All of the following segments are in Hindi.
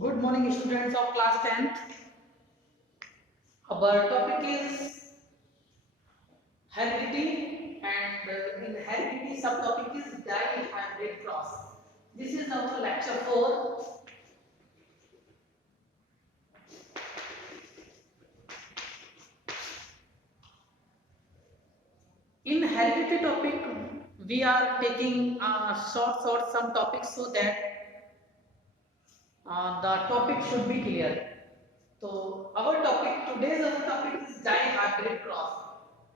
Good morning, students of class 10th. Our topic is heredity, and in heredity, subtopic is dihybrid cross. This is our lecture 4. In heredity topic, we are taking short some topics so that the topic should be clear. So today's our topic is dihybrid cross.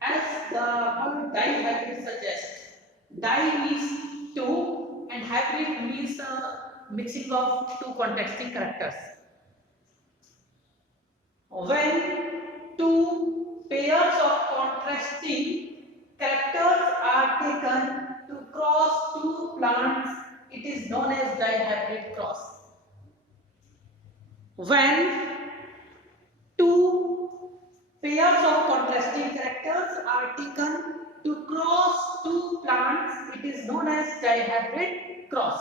As the word dihybrid suggests, di means two and hybrid means mixing of two contrasting characters. When two pairs of contrasting characters are taken to cross two plants, it is known as dihybrid cross. When two pairs of contrasting characters are taken to cross two plants, it is known as dihybrid cross.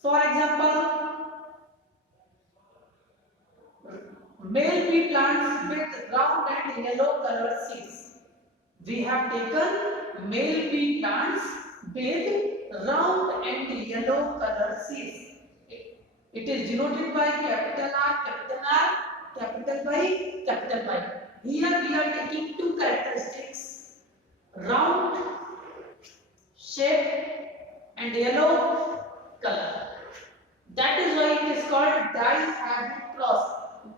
For example, male pea plants with round and yellow colored seeds. We have taken male pea plants with round and yellow colored seeds. It is denoted by capital R, capital Y, capital Y. Here we are taking two characteristics, round shape and yellow color. That is why it is called dihybrid cross.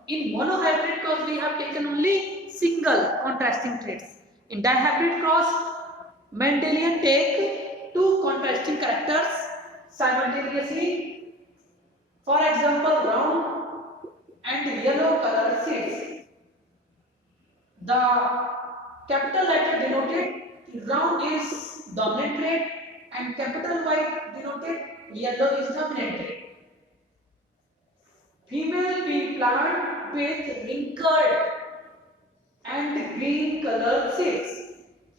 In monohybrid cross we have taken only single contrasting traits. In dihybrid cross, Mendelian take two contrasting characters simultaneously. For example, round and yellow color seeds. The capital letter denoted round is dominant trait and capital Y denoted yellow is dominant trait. Female pea plant with wrinkled and green colored seeds.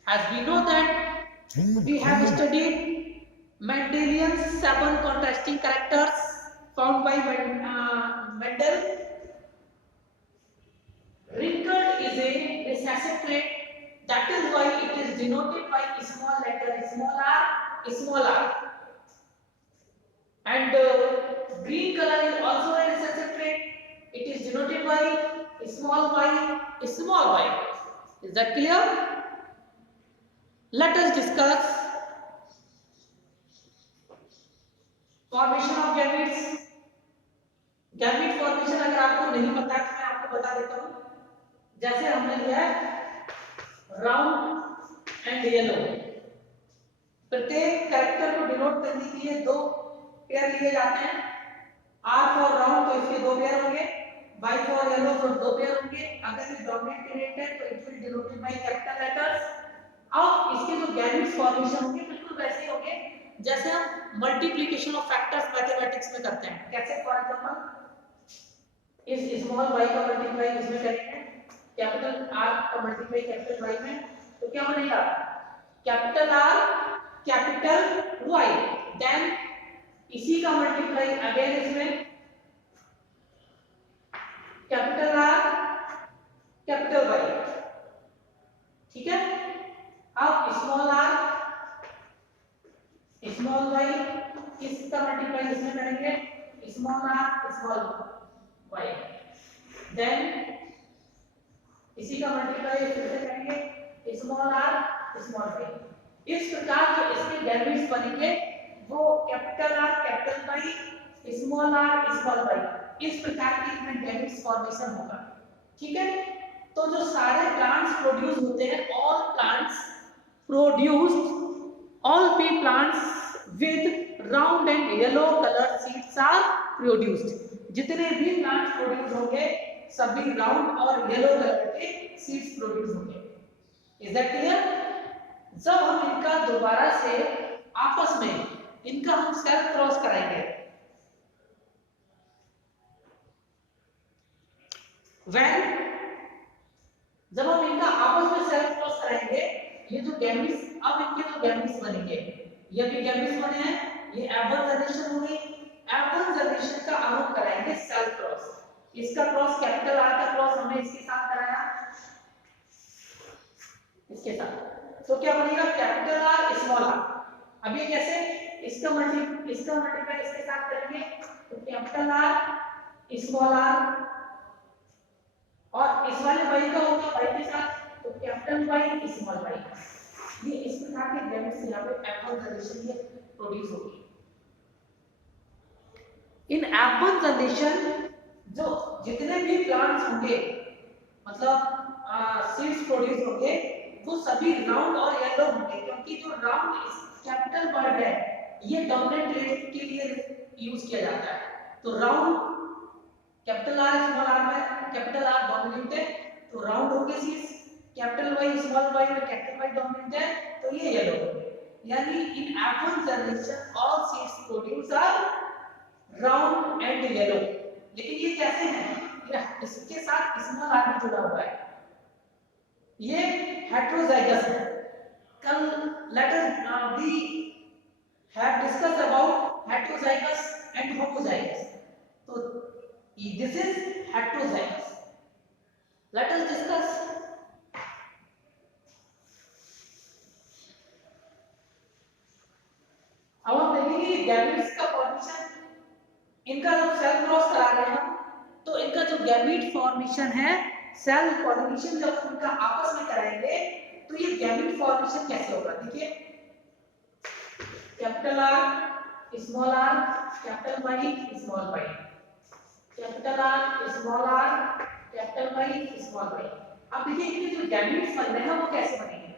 As we know that we have studied Mendelian's 7 contrasting characters found by Mendel. Wrinkled is a recessive trait. That is why it is denoted by small letter small r. And green color is also a recessive trait. It is denoted by small y. Is that clear? Let us discuss formation of gametes. Gamete formation अगर आपको नहीं पता है तो मैं आपको बता देता हूं। जैसे हमने लिया है राउंड एंड येलो, प्रत्येक कैरेक्टर को डिनोट करने के लिए दो पेयर लिए जाते हैं। आर फॉर राउंड तो इसके दो पेयर होंगे, वाई फॉर येलो तो दो पेयर होंगे। अगर ये डोमिनेंट ट्रेट है तो it will denoted by capital letters. अब इसके जो गैमेट्स फॉर्मेशन होंगे बिल्कुल वैसे ही होंगे जैसे हम मल्टीप्लिकेशन ऑफ फैक्टर्स मैथमेटिक्स में करते हैं। कैसे? फॉर एग्जांपल इस स्मॉल y का मल्टीप्लाई इसमें करेंगे, कैपिटल R का मल्टीप्लाई कैपिटल Y में, तो क्या बनेगा? Capital R capital Y, then इसी का मल्टीप्लाई अगेन इसमें कैपिटल R कैपिटल Y। ठीक है? अब स्मॉल r स्मॉल y इसका मल्टीप्लाई इसमें करेंगे, small r small y, then इसी का मल्टीप्लाई फिर से करेंगे, स्मॉल r स्मॉल y। इस प्रकार जो इसके गैमेट्स बनेंगे वो capital R capital Y small r small y, इस प्रकार की इसमें गैमेट्स फॉर्मेशन होगा। ठीक है? तो जो सारे प्लांट्स प्रोड्यूस होते हैं, all pea plants with round and yellow colored seeds are produced। जितने भी प्लांट्स प्रोड्यूस होंगे सभी राउंड और येलो कलर के सीड्स प्रोड्यूस होंगे। Is that clear? जब हम इनका दोबारा से आपस में इनका हम सेल्फ क्रॉस कराएंगे, जब हम इनका आपस में सेल्फ क्रॉस कराएंगे, ये जो गैमेट्स अब इनके जो गैमेट्स बनेंगे, ये भी गैमेट्स बने हैं, ये F1 जनरेशन हो गई। F1 जनरेशन का हम कराएंगे सेल क्रॉस। इसका क्रॉस कैपिटल R का क्रॉस हमने इसके साथ कराया, इसके साथ, तो क्या बनेगा कैपिटल R स्मॉल r। अब ये कैसे, इसका मल्टीप्लाई इसके साथ करेंगे तो कैपिटल R स्मॉल r, और इस वाले y का होगा y के साथ तो कैपिटल Y स्मॉल y। ये इस प्रकार के गैमेट्स यहाँ पे F1 जनरेशन ये प्रोड्यूस होगी। इन F1 जनरेशन जो जितने भी प्लांट्स होंगे, मतलब सीड्स प्रोड्यूस होंगे, वो सभी राउंड और येलो होंगे, क्योंकि जो राउंड कैपिटल वर्ड है ये डोमिनेंट रेट के लिए यूज किया जाता है। तो round capital R small r में कैपिटल R डोमिनेंट है तो राउंड होंगे seeds, capital Y small y में कैपिटल Y डोमिनेंट है तो ये येलो होंगे। यानी in F1 generation all seeds produce are round and yellow. लेकिन ये कैसे हैं, इसके साथ स्मॉल r भी जुड़ा हुआ है, ये हेटेरोजाइगस है। कल let us we have discussed about heterozygous and homozygous, तो this is heterozygous. Let us discuss. अब हम देखेंगे गैमेट्स का फॉर्मेशन, इनका जब सेल क्रॉस करा रहे हैं हम, तो इनका जो गैमेट फॉर्मेशन है, सेल पॉलिनेशन जब इनका आपस में कराएंगे तो ये गैमेट फॉर्मेशन कैसे होगा। देखिए capital R small r capital Y small y, capital R small r capital Y small y। अब देखिए इनके जो गैमेट्स बन रहे हैं वो कैसे बनेंगे,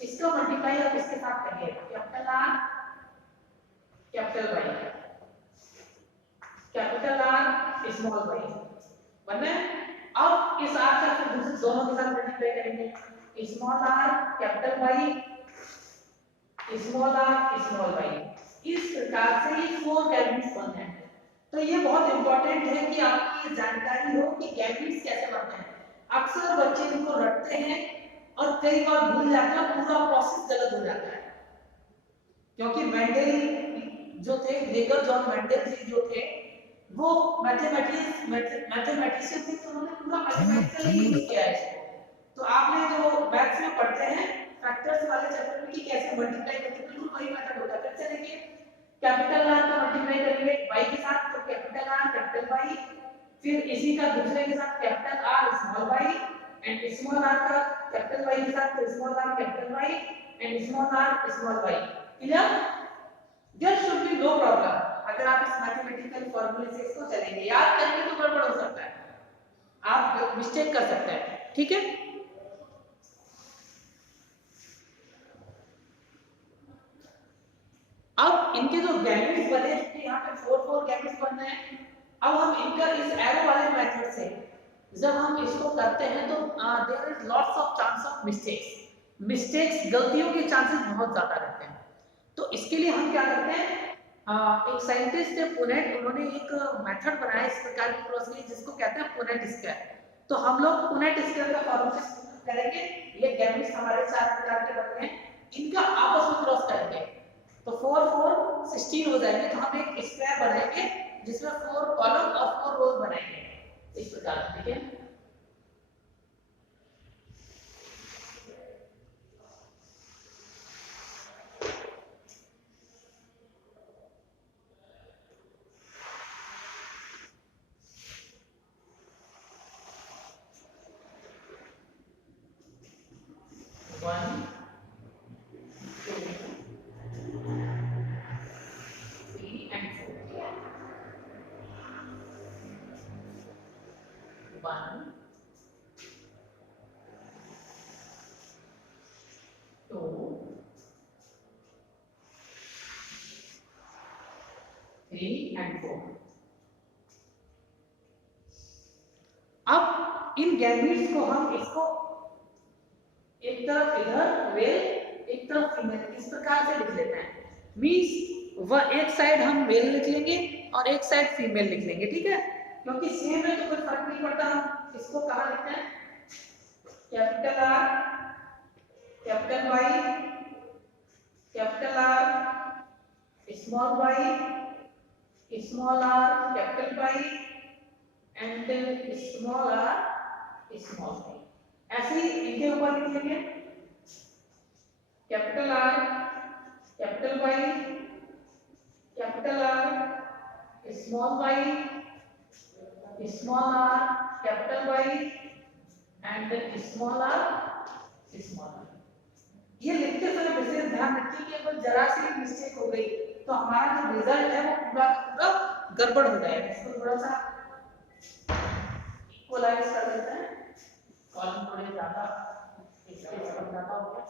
इसका मल्टीप्लाई आप इसके साथ करिए, capital R capital Y capital R small y बन रहे हैं। अब इस R से फिर दूसरे दोनों के साथ मल्टीप्लाई करेंगे, small r capital Y small r small y। इस प्रकार से ये 4 गैमेट्स बनते हैं। तो ये बहुत इंपॉर्टेंट है कि आपको ये जानकारी हो कि गैमेट्स कैसे बनते हैं। अक्सर बच्चे इनको रटते हैं और कई बार भूल जाते हैं, पूरा प्रोसेस गलत हो जाता है। क्योंकि मेंडल जो थे, ग्रेगर जॉन मेंडल जी जो थे, वो मैथमेटिशियन थे, तो उन्होंने पूरा मैथमेटिकली यूज किया है इसको। तो आपने जो मैथ्स में पढ़ते हैं फैक्टर्स वाले चैप्टर में कि कैसे मल्टीप्लाई करते हैं, बिल्कुल वही मेथड होता है। फिर से देखिए कैपिटल R का मल्टीप्लाई करेंगे y के साथ तो कैपिटल R कैपिटल Y, फिर इसी का दूसरे के साथ capital R small y and small r का कैपिटल Y के साथ तो small r capital Y and small r small y। Clear? There should be no problem. अगर आप इस मैथमेटिकल फार्मूले से इसको चलेंगे, याद करेंगे तो गड़बड़ हो सकता है, आप मिस्टेक कर सकते हैं, ठीक है। अब इनके जो गैमेट्स बने, यहाँ पे 4 गैमेट्स बन रहे हैं। अब हम इनका इस एरो वाले मेथड से जब हम इसको करते हैं तो there is lots of chance of mistakes, गलतियों के चांसेस बहुत ज्यादा रहते हैं। तो इसके लिए हम क्या करते हैं, एक साइंटिस्ट है पुनेट, उन्होंने एक मेथड बनाया इस प्रकार की क्रॉस के, जिसको कहते हैं पुनेट स्क्वायर। तो हम लोग पुनेट स्क्वायर का फॉर्मूला करेंगे। ये गैमेट्स हमारे 4 प्रकार के बनते हैं, इनका आपस में क्रॉस करेंगे तो 4 4 16 हो जाएंगे। तो हम एक स्क्वायर बनाएंगे जिसमें 4 कॉलम और 4 रोज बनाएंगे इस प्रकार, ठीक है। अब इन गैमेट्स को हम इसको एक तरफ इधर मेल एक तरफ फीमेल इस प्रकार से लिख लेते हैं। मींस वह एक साइड हम मेल लिख लेंगे और एक साइड फीमेल लिख लेंगे, ठीक है। क्योंकि सेम है तो कोई फर्क नहीं पड़ता, हम इसको कहां लिखते हैं, capital R capital Y capital R small y, small r, capital Y and small r, small y. ऐसे ही इनके ऊपर लिख लेंगे capital R, capital Y, capital R, small y, small r, capital Y and small r, small r। ये लिखते समय विशेष ध्यान रखिए कि अगर जरा सी मिस्टेक हो गई तो हमारा जो रिजल्ट है वो पूरा पूरा गड़बड़ हो जाएगा। इसको थोड़ा सा इक्वलाइज कर देते हैं, कॉलम थोड़े ज्यादा स्पेस कम ज्यादा हो गया।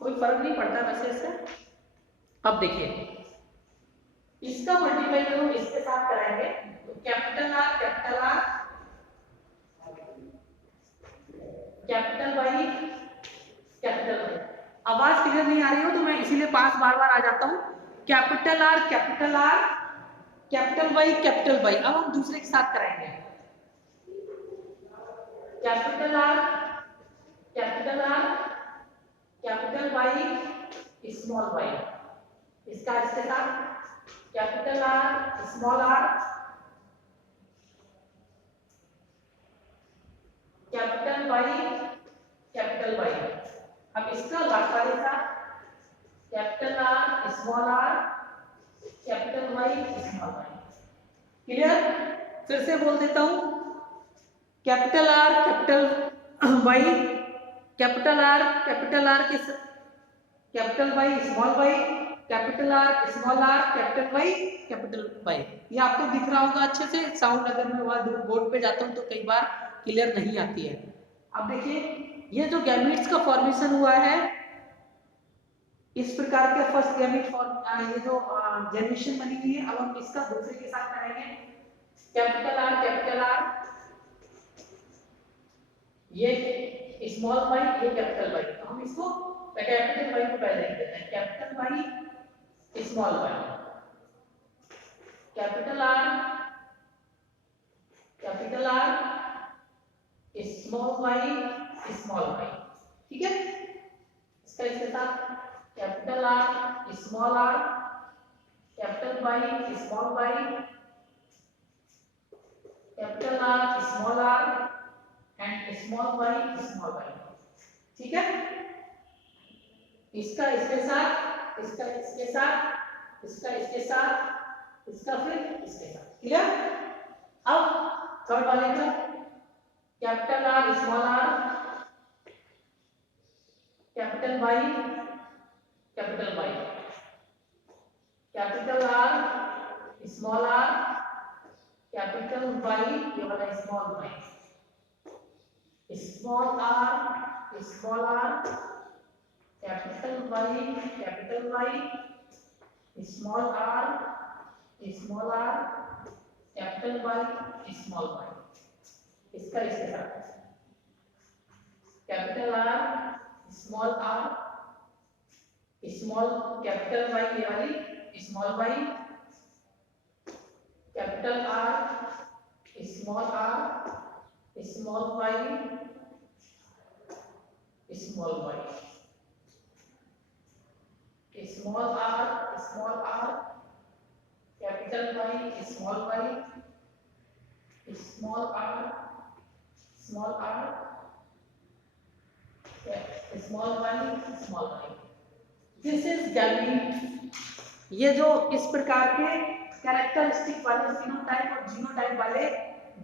कोई फर्क नहीं पड़ता वैसे इससे। अब देखिए इसका मल्टीप्लाई हम इसके साथ कराएंगे तो capital R, capital R, capital Y, capital Y। आवाज क्लियर नहीं आ रही हो तो मैं इसीलिए पास बार बार आ जाता हूँ। Capital R, capital R, capital Y, capital Y। अब हम दूसरे के साथ कराएंगे capital R, capital R, capital Y, small y। इसका इसके साथ capital R, small r, capital Y, capital Y। अब इसका लास्ट वाले का capital R, small r, capital Y, small y। Clear? फिर से बोल देता हूं capital R, capital Y, capital R, capital R के capital Y, small y, capital R, small r, capital Y, capital Y। ये आपको दिख रहा होगा अच्छे से। साउंड अगर मैं वहां बोर्ड पे जाता हूं तो कई बार क्लियर नहीं आती है। अब देखिए ये जो गैमीट्स का फॉर्मेशन हुआ है इस प्रकार के फर्स्ट गैमीट फॉर्म ये जो जनरेशन बनी हुई है। अब हम इसका दूसरे के साथ करेंगे कैपिटल R, कैपिटल R, ये स्मॉल y, ये कैपिटल Y। तो हम इसको कैपिटल Y को पहले लिख देते हैं capital Y, small y, capital R, capital R, small y, small y। ठीक है? इसका इसके साथ capital R, small r, capital Y, small y, capital R, small r and small y, small y। ठीक है? इसका इसके साथ, इसका इसके साथ, इसका इसके साथ, इसका फिर इसके साथ। क्लियर? अब थर्ड वाले का capital R, small r, capital Y, capital Y, capital R, small r, capital Y, ये वाला small y, small r, small r, capital Y, capital Y, small r, small r, capital Y, small y। इसका इसके साथ capital R, small r, small capital Y, ये वाली small y, capital R, small r, small y, small y, small r, capital Y, small y, small r, small r, small y, small y। This is gamete. ये जो इस प्रकार के कैरेक्टरिस्टिक वाले फिनोटाइप और जीनोटाइप वाले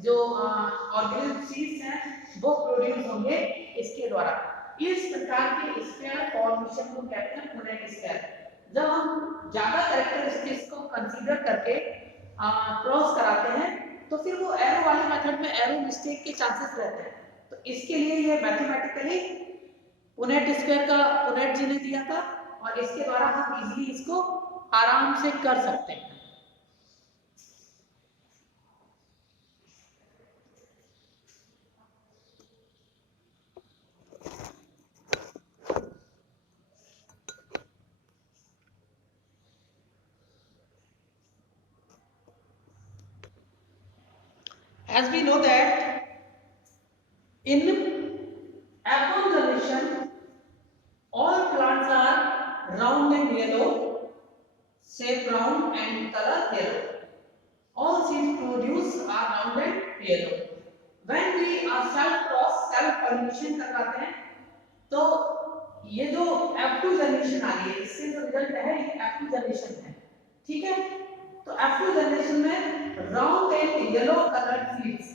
जो ऑर्गेनिज्म सीड्स हैं वो प्रोड्यूस होंगे इसके द्वारा। इस प्रकार के स्क्वायर फॉर्मेशन को कहते हैं मोनेट स्क्वायर। जब हम ज्यादा कैरेक्टरिस्टिक्स को कंसीडर करके क्रॉस कराते हैं तो फिर वो एरो वाले मेथड में एरो मिस्टेक के चांसेस रहते हैं। तो इसके लिए ये मैथमेटिकली पुनेट स्क्वायर का पुनेट जी ने दिया था और इसके द्वारा हम इजीली इसको आराम से कर सकते हैं। As we know that In apple generation, all plants are round and yellow, shape round and color yellow. All seeds produce are round and yellow. When we self pollination करवाते हैं तो ये जो F2 जनरेशन आ रही है, इससे जो रिजल्ट है ये F2 जनरेशन है, ठीक है। तो F2 जनरेशन में round and yellow coloured seeds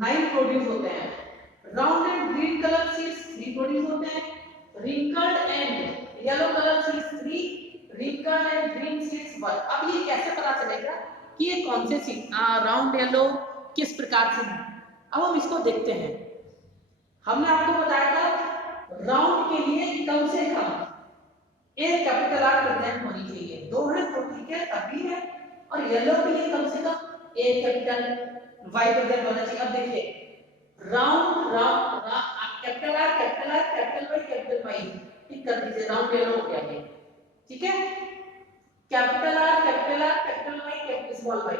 9 produce होते हैं, round and green colour seeds 3 produce होते हैं, wrinkled and yellow colour seeds 3, wrinkled and green seeds 1। अब ये कैसे पता चलेगा कि ये कौन से सीड राउंड येलो किस प्रकार से है? अब हम इसको देखते हैं। हमने आपको बताया था राउंड के लिए कम से कम एक कैपिटल आर प्रेजेंट होनी चाहिए, 2 है तो ठीक है तभी है, और येलो के लिए कम से कम एक कैपिटल वाई प्रेजेंट होना चाहिए। अब देखिए round capital R capital Y tick कर दीजिए, राउंड येलो हो गया ये, ठीक है। Capital R capital Y small Y,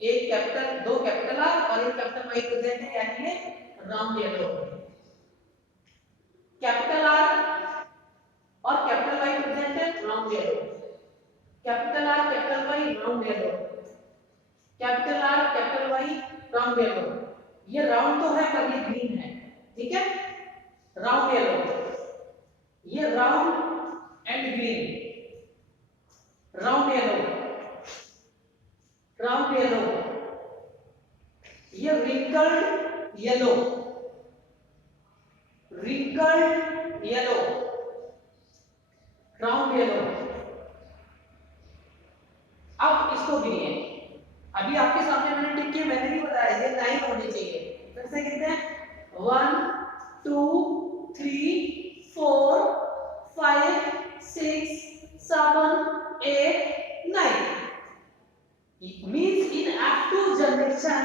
एक कैपिटल 2 कैपिटल आर और एक कैपिटल वाई प्रेजेंट है, यानी ये राउंड येलो हो गया। कैपिटल आर और कैपिटल वाई प्रेजेंट है, round yellow, capital R capital Y round yellow, capital R capital Y round yellow. ये राउंड तो है पर ये ग्रीन है, ठीक है, राउंड येलो, ये round and green, round yellow, round yellow, ये wrinkled yellow, wrinkled yellow, round yellow. अब इसको गिनिए, अभी आपके सामने मैंने टिक किए, मैंने नहीं बताया ये 9 होने चाहिए, फिर से गिनते हैं 1 2 3 4 5 6 7 8 9। It means in F2 generation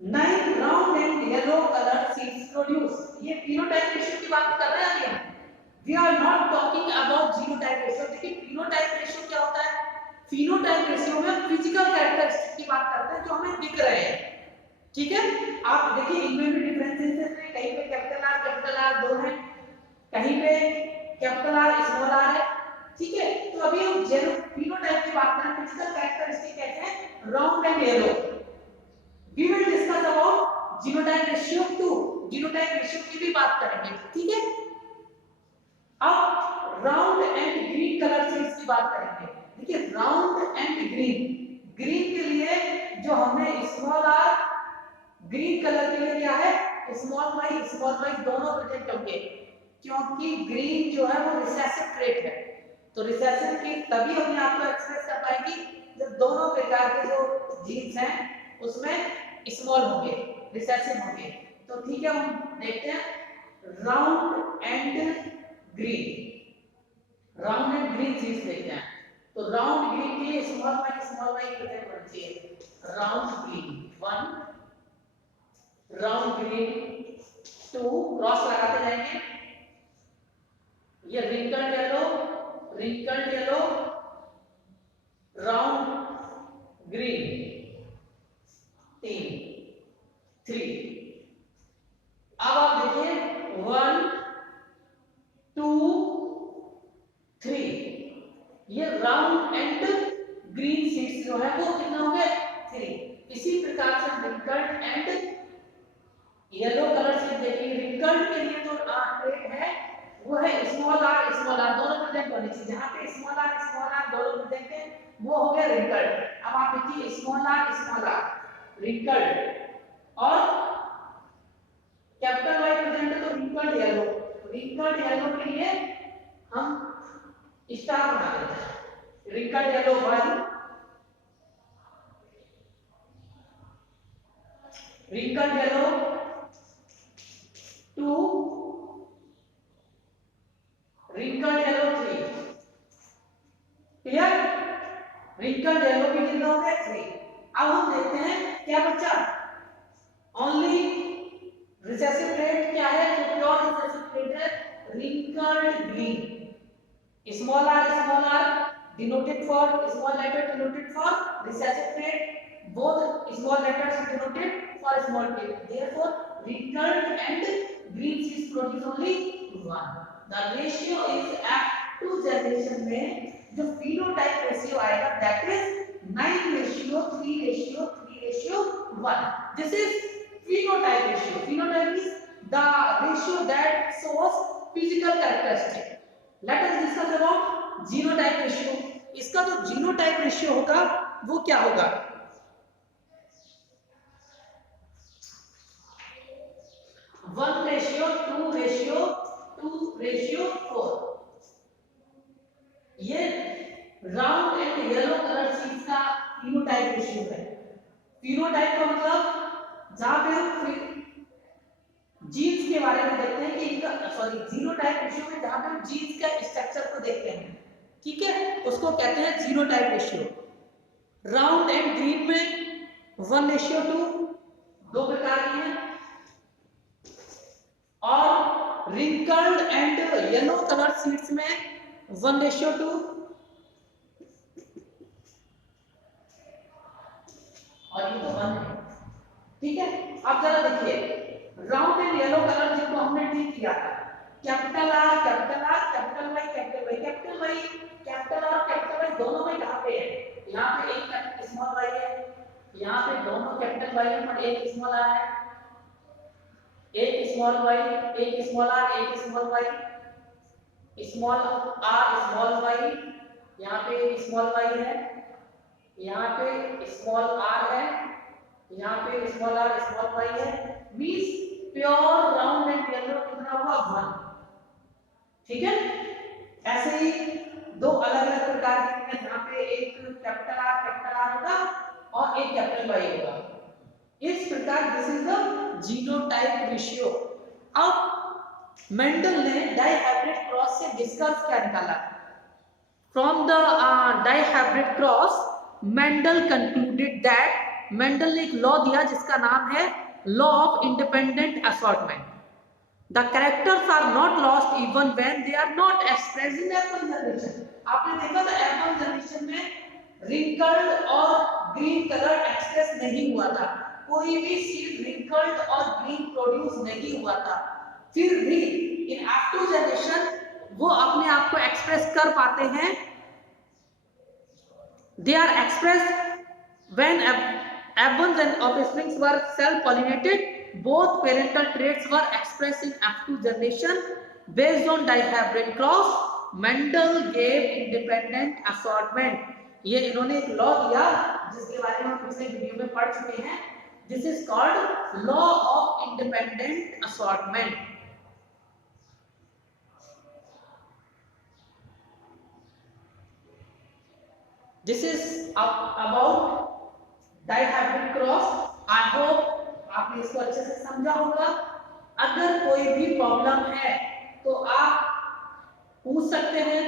9 round and yellow color seeds produce। ये phenotype ratio की बात कर रहे हैं अभी हम, we are not talking about genotype ratio। देखिए phenotype ratio क्या होता है, phenotype ratio में फिजिकल कैरेक्टरिस्टिक की बात करते हैं जो हमें दिख रहे हैं, ठीक है। आप देखिए इनमें भी डिफरेंसेस है, कहीं पे कैपिटल आर 2 है, कहीं पे कैपिटल आर स्मॉल आर है, ठीक है। तो अभी हम फेनोटाइप की बात करें, फिजिकल कैरेक्टरिस्टिक कहते हैं round and yellow. We will discuss about genotype ratio 2, genotype ratio की भी बात करेंगे, ठीक है। अब round and green colour seeds की बात करेंगे। देखिए राउंड एंड ग्रीन, ग्रीन के लिए जो हमने स्मॉल आर, ग्रीन कलर के लिए क्या है स्मॉल वाई दोनों प्रेजेंट होंगे, क्योंकि ग्रीन जो है वो रिसेसिव ट्रेट है। तो रिसेसिव की तभी अपने आप को एक्सप्रेस कर पाएगी जब दोनों प्रकार के जो जीन्स हैं उसमें स्मॉल होंगे, रिसेसिव होंगे। तो ठीक है, हम देखते हैं round and green, round and green seeds देखते हैं। तो राउंड ग्रीन के लिए स्मॉल वाई प्रेजेंट होना चाहिए, round green 1, round green 2, cross लगाते जाएंगे। ये रिंकल्ड येलो, राउंड ग्रीन 3। अब आप देखिए 1 2 3, ये राउंड एंड ग्रीन सीड्स जो है वो कितना हो गया 3। इसी प्रकार से wrinkled and yellow colour seed देखिए, रिंकल्ड के लिए जो ट्रेट है वो है स्मॉल आर दोनों प्रेजेंट होने चाहिए, जहां पे स्मॉल आर दोनों प्रेजेंट है वो हो गया रिंकल्ड। अब आप देखिए स्मॉल आर रिंकल्ड और कैपिटल वाई प्रेजेंट है तो रिंकल्ड येलो के लिए हम स्टार बना देते हैं, wrinkled yellow 1, wrinkled yellow 2, wrinkled yellow 3। Clear, wrinkled yellow भी कितना हो गया 3। अब हम देखते हैं क्या बच्चा, ओनली रिसेसिव ट्रेट क्या है, जो प्योर रिसेसिव ट्रेट है wrinkled green, small R denoted for small letter denoted for recessive trait, both small letters denoted for small tree. Therefore, wrinkled and green seeds produce only one. The ratio is F2 generation में जो phenotype ratio आएगा that is 9:3:3:1. This is phenotype ratio. Phenotype is the ratio that shows physical characteristic. Let us discuss about genotype ratio. इसका जो जीनोटाइप रेशियो होगा वो क्या होगा? 1:2:4. ये round and yellow colour seeds का फिनोटाइप रेशियो है. फिनोटाइप का मतलब जहां पे हम जीन्स के बारे में देखते हैं कि इनका जीनोटाइप रेशियो में जहां पे हम जीन्स का स्ट्रक्चर को देखते हैं, ठीक है, उसको कहते हैं genotype ratio. Round and green में 1:2 दो प्रकार की हैं, और wrinkled and yellow colour seeds में 1:2. और ये तो 1 है, ठीक है. अब जरा देखिए राउंड एंड येलो कलर जिनको हमने ठीक किया था, capital R capital Y capital Y capital Y capital R capital Y दोनों में कहां पे है? यहाँ पे एक स्मॉल वाई है, यहाँ पे दोनों कैपिटल वाई है पर एक स्मॉल आर है. एक स्मॉल वाई, एक स्मॉल आर, एक small Y, small R small Y, यहाँ पे एक स्मॉल वाई है, यहाँ पे स्मॉल आर है, यहाँ पे स्मॉल आर स्मॉल वाई है. Means pure round and yellow कितना हुआ? 1. ठीक है. ऐसे ही दो अलग अलग प्रकार के हैं जहां पे एक कैपिटल आर होगा और एक कैपिटल वाई होगा. इस प्रकार this is the genotype ratio. अब मेंडल ने डाइहाइब्रिड क्रॉस से डिस्कस क्या निकाला? From the dihybrid cross Mendel concluded that, Mendel ने एक लॉ दिया जिसका नाम है law of independent assortment. The characters are not lost even when they are not expressed in F1 generation. आपने देखा था F1 जनरेशन में रिंकल्ड और ग्रीन कलर एक्सप्रेस नहीं हुआ था, कोई भी सीड रिंकल्ड और ग्रीन प्रोड्यूस नहीं हुआ था. फिर भी इन F2 जनरेशन वो अपने आप को एक्सप्रेस कर पाते हैं. They are expressed when F1 offsprings were self-pollinated. Both parental traits were expressed in F2 generation. Based on dihybrid cross, Mendel gave independent assortment. ये इन्होंने एक लॉ दिया जिसके बारे में हम पिछले वीडियो में पढ़ चुके हैं. This is called law of independent assortment. This is about dihybrid cross. I hope आपने इसको अच्छे से समझा होगा. अगर कोई भी प्रॉब्लम है तो आप पूछ सकते हैं,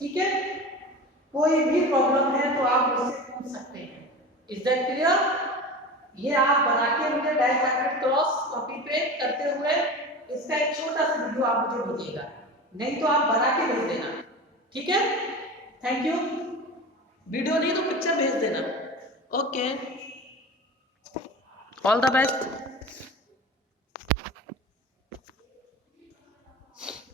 ठीक है. कोई भी प्रॉब्लम है तो आप मुझसे पूछ सकते हैं. Is that clear? ये आप बना के मुझे डाइहाइब्रिड क्रॉस कॉपी पे करते हुए इसका एक छोटा सा वीडियो आप मुझे भेजिएगा, नहीं तो आप बना के भेज देना, ठीक है. Thank you. वीडियो नहीं तो पिक्चर भेज देना. Okay. All the best.